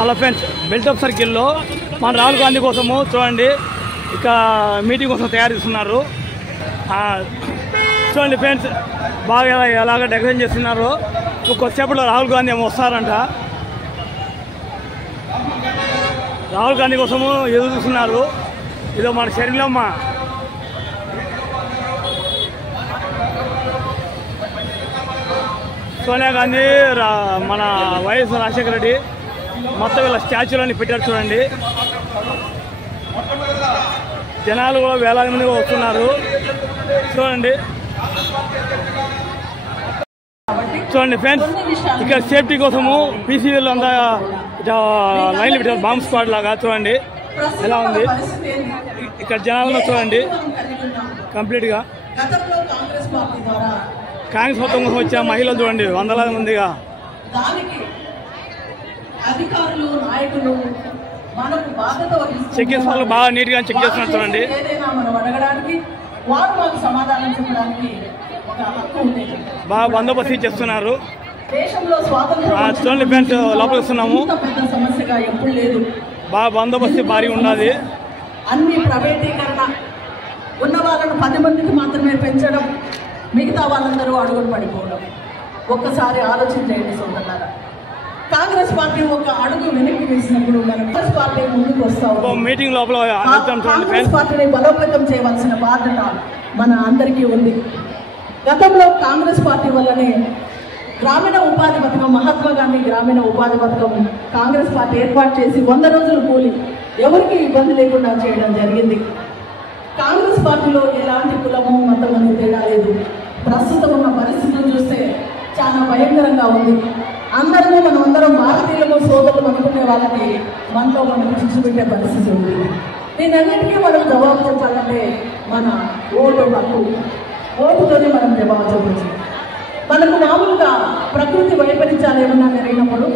Hello friends, బెల్టప్ సర్కిల్లో మన రాహుల్ గాంధీ కోసము చూడండి ఇక మీటింగ్ కోసం తయారు చేస్తున్నారు. చూడండి ఫ్రెండ్స్, బాగా ఎలాగ డెకరేషన్ చేస్తున్నారు. కొద్దిసేపట్లో రాహుల్ గాంధీ ఏమో వస్తారంట. రాహుల్ గాంధీ కోసము ఎదురు చూస్తున్నారు. ఇదో మన శరీరమ్మ సోనియా గాంధీ, మన వైఎస్ రాజశేఖర రెడ్డి మొత్తం వీళ్ళ స్టాచ్యూలన్నీ పెట్టారు. చూడండి, జనాలు కూడా వేలాది మంది వస్తున్నారు. చూడండి ఫ్రెండ్స్, ఇక్కడ సేఫ్టీ కోసము పీసీలో అంతా లైన్లు పెట్టారు, బాంబ్ స్క్వాడ్ లాగా. చూడండి ఎలా ఉంది ఇక్కడ జనాలను. చూడండి కంప్లీట్గా కాంగ్రెస్ మొత్తం కోసం వచ్చే మహిళలు చూడండి వందలాది మందిగా. అధికారులు నాయకులు మనకు బాధ్యత చెక్ చేసిన వాళ్ళు బాగా నీట్ గా చెక్ చేస్తున్నారు. చూడండి మనం అడగడానికి వారు మాకు సమాధానం చెప్పడానికి ఒక హక్కు ఉంది. బాగా బందోబస్తు చేస్తున్నారు. దేశంలో స్వాతంత్రం చూడండి ఫ్రెండ్స్, లోపలికి వస్తున్నాము. పెద్ద సమస్యగా ఎప్పుడు లేదు. బాగా బందోబస్తు భారీ ఉన్నది. అన్ని ప్రైవేటీకరణ ఉన్న వాళ్ళను 10 మందికి మాత్రమే పెంచడం, మిగతా వాళ్ళందరూ అడుగులు పడిపోవడం. ఒక్కసారి ఆలోచన చేయండి సోదరులారా. కాంగ్రెస్ పార్టీ ఒక అడుగు వెనక్కి వేసినప్పుడు మన కాంగ్రెస్ పార్టీ ముందుకు వస్తాం. మీటింగ్ లోపల కాంగ్రెస్ పార్టీని బలోపేతం చేయవలసిన బాధ్యత మన అందరికీ ఉంది. గతంలో కాంగ్రెస్ పార్టీ వల్లనే గ్రామీణ ఉపాధి పథకం, మహాత్మా గాంధీ గ్రామీణ ఉపాధి పథకం కాంగ్రెస్ పార్టీ ఏర్పాటు చేసి 100 రోజులు కూలి ఎవరికి ఇబ్బంది లేకుండా చేయడం జరిగింది. కాంగ్రెస్ పార్టీలో ఎలాంటి కులము మతం అని తేడా లేదు. ప్రస్తుతం ఉన్న పరిస్థితులు చూస్తే చాలా భయంకరంగా ఉంది. మనమందరం భారతీయులు సోదరులు అనుకునే వాళ్ళకి మనలో మనకు చూసిపెట్టే పరిస్థితి ఉంది. దీనన్నిటికీ మనం జవాబు చెప్పాలంటే మన ఓటు హక్కు, ఓటుతోనే మనం జవాబు చెప్పచ్చు. మనకు మామూలుగా ప్రకృతి వైపరీత్యాలు ఏమన్నా జరిగినప్పుడు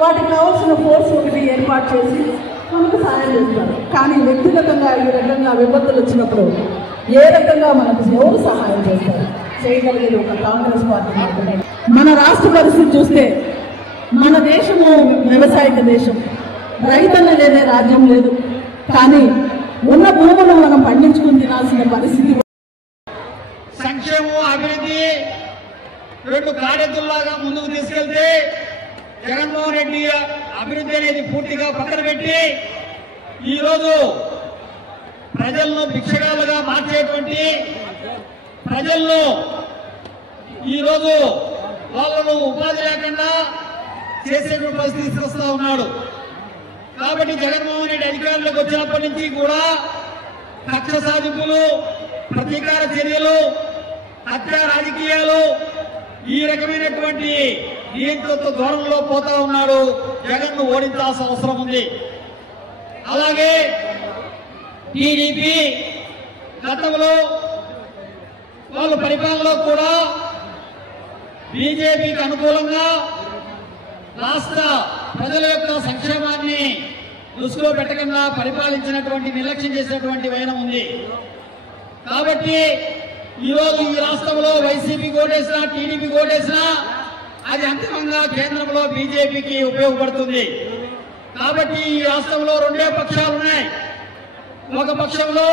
వాటికి కావాల్సిన ఫోర్స్ ఒకటి ఏర్పాటు చేసి మనకు సహాయం చేస్తారు. కానీ వ్యక్తిగతంగా ఈ రకంగా విపత్తులు వచ్చినప్పుడు ఏ రకంగా మనకు ఎవరు సహాయం చేస్తారు? చేయగలిగేది ఒక కాంగ్రెస్ పార్టీ మాత్రమే. మన రాష్ట్ర పరిస్థితి చూస్తే మన దేశము వ్యవసాయక దేశం, రైతన్న లేదే రాజ్యం లేదు. కానీ ఉన్న భూములను మనం పండించుకుని తినాల్సిన పరిస్థితి. సంక్షేమం, అభివృద్ధి రెండు కార్యక్రమాలుగా ముందుకు తీసుకెళ్తే జగన్మోహన్ రెడ్డి అభివృద్ధి అనేది పూర్తిగా పక్కన పెట్టి ఈరోజు ప్రజలను భిక్షగాలుగా మార్చేటువంటి, ప్రజలను ఈరోజు వాళ్ళను ఉపాధి లేకుండా చేసేటువంటి పరిస్థితి తీసుకొస్తా ఉన్నాడు. కాబట్టి జగన్మోహన్ రెడ్డి అధికారంలోకి వచ్చినప్పటి నుంచి కూడా కక్ష సాధింపులు, ప్రతీకార చర్యలు, హత్య రాజకీయాలు, ఈ రకమైనటువంటి నియంత్రిత ధోరణిలో పోతా ఉన్నాడు. జగన్ ను ఓడించాల్సిన అవసరం ఉంది. అలాగే టీడీపీ గతంలో వాళ్ళ పరిపాలనలో కూడా బీజేపీకి అనుకూలంగా రాష్ట్ర ప్రజల యొక్క సంక్షేమాన్ని దృష్టిలో పెట్టకుండా పరిపాలించినటువంటి, నిర్లక్ష్యం చేసినటువంటి వైనం ఉంది. కాబట్టి ఈరోజు ఈ రాష్ట్రంలో వైసీపీ ఓటేసినా, టీడీపీ ఓటేసినా అది అంతిమంగా కేంద్రంలో బీజేపీకి ఉపయోగపడుతుంది. కాబట్టి ఈ రాష్ట్రంలో రెండే పక్షాలు ఉన్నాయి. ఒక పక్షంలో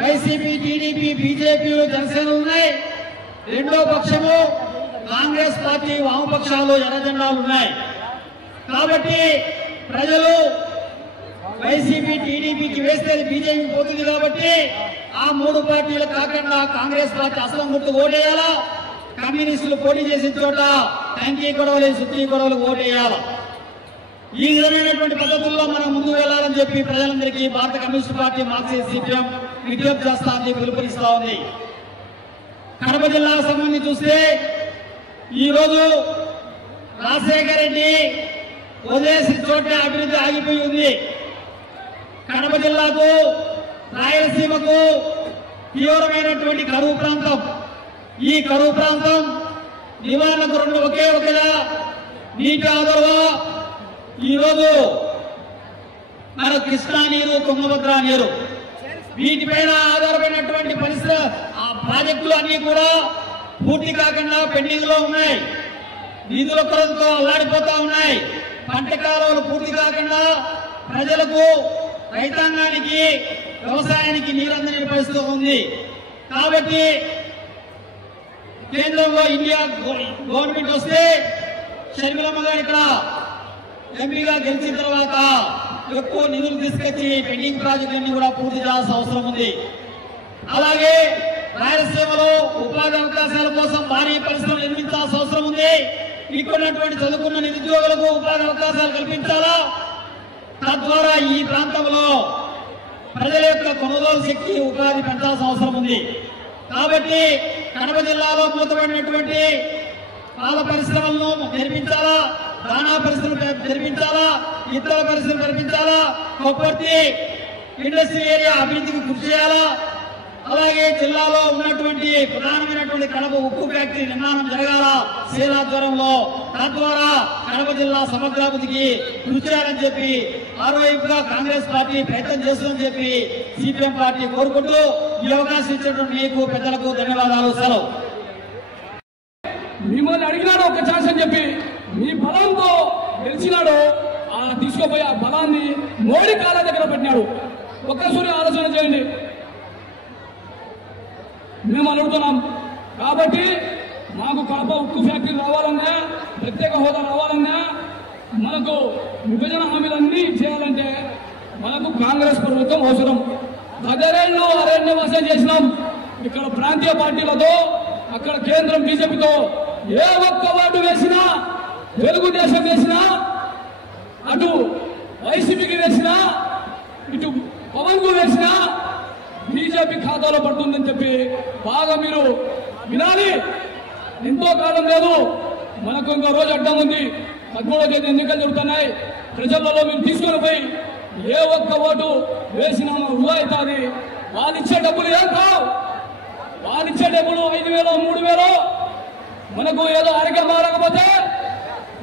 వైసీపీ, టీడీపీ, బీజేపీ, జనసేన ఉన్నాయి. రెండో పక్షము కాంగ్రెస్ పార్టీ, వామపక్షాలు, ఎర్రజెండాలు ఉన్నాయి. కాబట్టి ప్రజలు వైసీపీ, టీడీపీకి వేస్తే బీజేపీ పోతుంది. కాబట్టి ఆ 3 పార్టీలు కాకుండా కాంగ్రెస్ పార్టీ అసలు గుర్తు ఓటేయాలా, కమ్యూనిస్టులు పోటీ చేసిన చోట టంకీ గొడవలు, సుత్తి గొడవలు ఓటేయాలా. ఈ విధమైనటువంటి పద్ధతుల్లో మనం ముందుకు వెళ్లాలని చెప్పి ప్రజలందరికీ భారత కమ్యూనిస్ట్ పార్టీ, మార్క్సిస్ట్ సిపిఎం విజ్ఞప్తి చేస్తా ఉంది, పిలుపునిస్తా ఉంది. కడప జిల్లాకు సంబంధించి చూస్తే ఈరోజు రాజశేఖర రెడ్డి వదిలేసిన చోట అభివృద్ధి ఆగిపోయి ఉంది. కడప జిల్లాకు, రాయలసీమకు తీవ్రమైనటువంటి కరువు ప్రాంతం. ఈ కరువు ప్రాంతం నివారణకు ఒకే ఒకలా నీటి ఆధారంగా ఈరోజు మన కృష్ణా నీరు, తుంగభద్ర నీరు, వీటిపైన ఆధారపడినటువంటి ప్రాజెక్టులు అన్ని కూడా పూర్తి కాకుండా పెండింగ్ లో ఉన్నాయి. నిధుల కొరతతో అల్లాడిపోతా ఉన్నాయి. పంట కాలువలు పూర్తి కాకుండా ప్రజలకు రైతాంగానికి వ్యవసాయానికి నీరందని పరిస్థితి ఉంది. కాబట్టి కేంద్రంలో ఇండియా గవర్నమెంట్ వస్తే షర్మిలమ్మ గారు ఇక్కడ ఎంపీగా గెలిచిన తర్వాత ఎక్కువ నిధులు తీసుకొచ్చి పెండింగ్ ప్రాజెక్టులన్నీ కూడా పూర్తి చేయాల్సిన అవసరం ఉంది. అలాగే రాయలసీమలో ఉపాధి అవకాశాల కోసం భారీ పరిశ్రమలు నిర్మించాల్సిన అవసరం ఉంది. ఇక్కడున్నటువంటి చదువుకున్న నిరుద్యోగులకు ఉపాధి అవకాశాలు కల్పించాలా, తద్వారా ఈ ప్రాంతంలో ప్రజల యొక్క కొనుగోలు శక్తి ఉపాధి పెంచాల్సిన అవసరం ఉంది. కాబట్టి కడప జిల్లాలో మూతపడినటువంటి పాల పరిశ్రమలను నిర్మించాలా, దాణా పరిశ్రమలు నిర్మించాలా, ఇతర పరిశ్రమలు నిర్మించాలా, కొప్పర్తి ఇండస్ట్రీ ఏరియా అభివృద్ధికి కృషి చేయాలా. అలాగే జిల్లాలో ఉన్నటువంటి ప్రధానమైనటువంటి కడప ఉక్కు ఫ్యాక్టరీ నిర్మాణం జరగాల శీలాధ్వరంలో, తద్వారా కడప జిల్లా సమగ్రాభివృద్ధికి కృషి చేయాలని చెప్పి మరోవైపుగా కాంగ్రెస్ పార్టీ ప్రయత్నం చేస్తుందని చెప్పి సిపిఎం పార్టీ కోరుకుంటూ ఈ అవకాశం ఇచ్చినటువంటి మీకు పెద్దలకు ధన్యవాదాలు. సెలవు. మిమ్మల్ని అడిగినాడు ఒక ఛాన్స్ అని చెప్పి మీ బలంతో గెలిచినాడు. తీసుకుపోయి ఆ బలాన్ని మోడీ కాళ్ళ దగ్గర పెట్టినాడు. ఒక్కసారి ఆలోచన చేయండి. మేము అడుగుతున్నాం. కాబట్టి మాకు కడప ఉక్కు ఫ్యాక్టరీ రావాలన్నా, ప్రత్యేక హోదా రావాలన్నా, మనకు విభజన హామీలన్నీ చేయాలంటే మనకు కాంగ్రెస్ ప్రభుత్వం అవసరం. 10 ఏళ్ళు అరణ్యవాసం చేసినాం. ఇక్కడ ప్రాంతీయ పార్టీలతో, అక్కడ కేంద్రం బీజేపీతో ఏ ఒక్క ఓటు వేసినా, తెలుగుదేశం వేసినా, అటు వైసీపీకి వేసినా, ఇటు పవన్ కు వేసినా బీజేపీ ఖాతాలో పడుతుందని చెప్పి బాగా మీరు వినాలి. ఎంతో కాలం లేదు, మనకు ఇంకో రోజు అడ్డం ఉంది. 13వ తేదీ ఎన్నికలు జరుగుతున్నాయి. ప్రజలలో మీరు తీసుకొని పోయి ఏ ఒక్క ఓటు వేసినా వృధా అవుతుంది. వాళ్ళు ఇచ్చే డబ్బులు ఏం కావు. వాళ్ళు ఇచ్చే డబ్బులు 5,000 3,000. మనకు ఏదో ఆరోగ్యం బాగలేకపోతే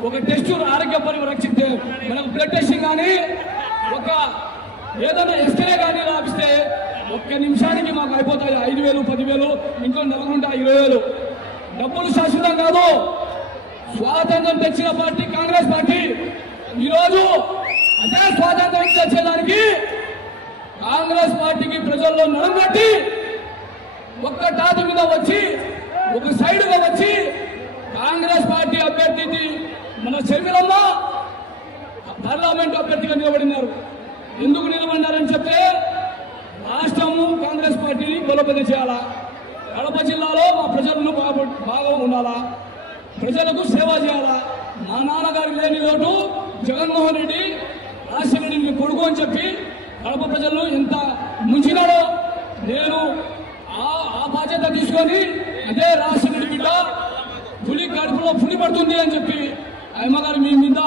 ఒక టెస్ట్ ఆరోగ్య పరిరక్షిస్తే, మనకు బ్లడ్ టెస్టింగ్ కానీ ఒక ఏదైనా ఎక్స్రే కానీ రాపిస్తే 1 నిమిషానికి మాకు అయిపోతాయి 5,000 10,000, ఇంకో నెలకుంటే 20,000. డబ్బులు శాశ్వతం కాదు. స్వాతంత్రం తెచ్చిన పార్టీ కాంగ్రెస్ పార్టీ. ఈరోజు అదే స్వాతంత్రం తెచ్చేదానికి కాంగ్రెస్ పార్టీకి ప్రజల్లో నడబట్టి ఒక్క టాత మీద వచ్చి, ఒక సైడ్గా వచ్చి కాంగ్రెస్ పార్టీ అభ్యర్థిని మన షర్మిలమ్మ పార్లమెంట్ అభ్యర్థిగా నిలబడినారు. ఎందుకు నిలబడినారని చెప్తే రాష్ట్రము కాంగ్రెస్ పార్టీని బలోపేతం చేయాలా, కడప జిల్లాలో మా ప్రజలను బాగా ఉండాలా, ప్రజలకు సేవ చేయాలా. మా నాన్నగారికి లేని ఓటు జగన్మోహన్ రెడ్డి రాజశేఖర రెడ్డి కొడుకు అని చెప్పి కడప ప్రజలను ఎంత ముంచినాడో, నేను ఆ బాధ్యత తీసుకొని అదే రాజశేఖర రెడ్డి బిడ్డ పులి కడుపులో పులి పడుతుంది అని చెప్పి అమ్మగారు మీ మీద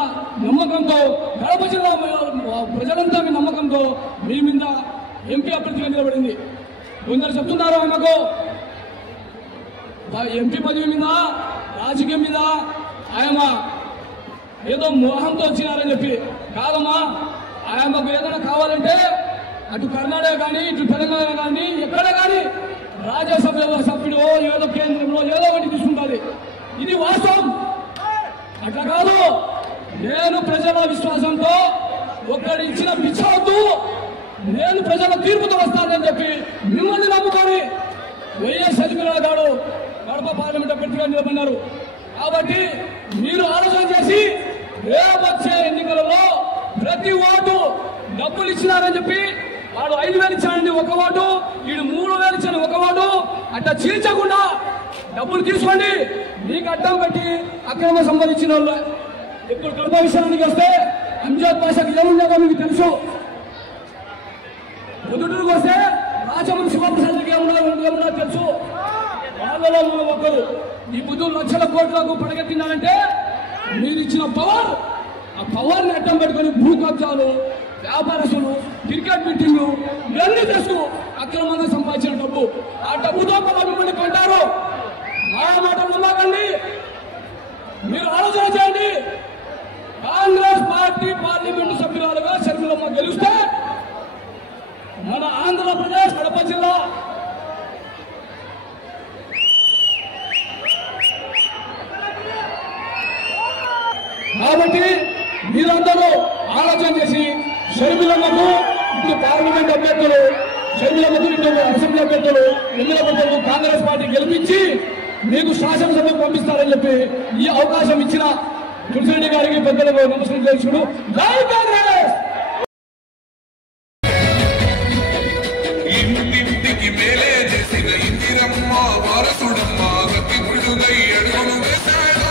నమ్మకంతో, కడప జిల్లా ప్రజలంతా మీ నమ్మకంతో మీ మీద ఎంపీ అభ్యర్థిగా నిలబడింది. కొందరు చెప్తున్నారు ఆమెకు ఎంపీ పదవి మీద, రాజకీయం మీద ఆయన ఏదో మోహంతో వచ్చినారని చెప్పి. కాదమ్మా, ఆయనకు ఏదైనా కావాలంటే అటు కర్ణాటక కానీ, ఇటు తెలంగాణ కానీ, ఎక్కడ కానీ రాజ్యసభ సభ్యుడు ఏదో కేంద్రంలో ఏదో ఒకటి తీసుకుంటుంది. ఇది వాస్తవం. అట్లా కాదు. నేను ప్రజల విశ్వాసంతో ఒకటి ఇచ్చిన పిచ్చవద్దు, నేను ప్రజల తీర్పుతో వస్తానని చెప్పి మిమ్మల్ని నమ్ముకొని వైఎస్ షర్మిల గారు కడప పార్లమెంట్ అభ్యర్థిగా నిలబడినారు. కాబట్టి మీరు ఆలోచన చేసి రేపు వచ్చే ఎన్నికలలో ప్రతి ఓటు డబ్బులు ఇచ్చినారని చెప్పి వాడు 5,000 ఇచ్చాడండి ఒక ఓటు, వీడు 3,000 ఇచ్చాడు ఒక ఓటు, అట్లా చీల్చకుండా డబ్బులు తీసుకోండి. మీకు అడ్డం కట్టి అక్రమ సంబంధించిన వాళ్ళు. ఇప్పుడు కడప విషయానికి వస్తే అంజాద్ భాషకు ఏముండదో మీకు తెలుసు. పొద్దుటూరుకు వస్తే రాజమండ్రి శివప్రసాద్కి ఏమున్నా తెలుసు. వాళ్ళలో ఒకరు ఈ 10 లక్షల కోట్లకు పడగెత్తినారంటే మీరు ఇచ్చిన పవర్, ఆ పవర్ని అడ్డం పెట్టుకుని భూ కబ్జాలు, వ్యాపారస్తులు, క్రికెట్ మీటింగ్లు ఇవన్నీ చేస్తూ అక్రమంగా సంపాదించిన డబ్బు, ఆ డబ్బుతో మిమ్మల్ని కొంటారు. మా మాట నమ్మకండి. మీరు ఆలోచన చేయండి. కాంగ్రెస్ పార్టీ పార్లమెంటు సభ్యురాలుగా షర్మిలమ్మ గెలిస్తే మన ఆంధ్రప్రదేశ్ కడప జిల్లా కాబట్టి మీరందరూ ఆలోచన చేసి షర్మిలమ్మకు ఇప్పుడు పార్లమెంట్ అభ్యర్థులు, షర్మిలమ్మకు ఇప్పుడు అసెంబ్లీ అభ్యర్థులు, ఎమ్మెల్యే అభ్యర్థులు కాంగ్రెస్ పార్టీ గెలిపించి మీకు శాసనసభకు పంపిస్తారని చెప్పి ఈ అవకాశం ఇచ్చిన తులసిరెడ్డి గారికి పెద్దలకు నమస్కారం తెలుసుడు. జై కాంగ్రెస్. ఇంటింటికి మేలే చేసిన ఇందిరమ్మ వారసుడమ్మ గట్టి పుడుగై అడుగులు వేశాడు.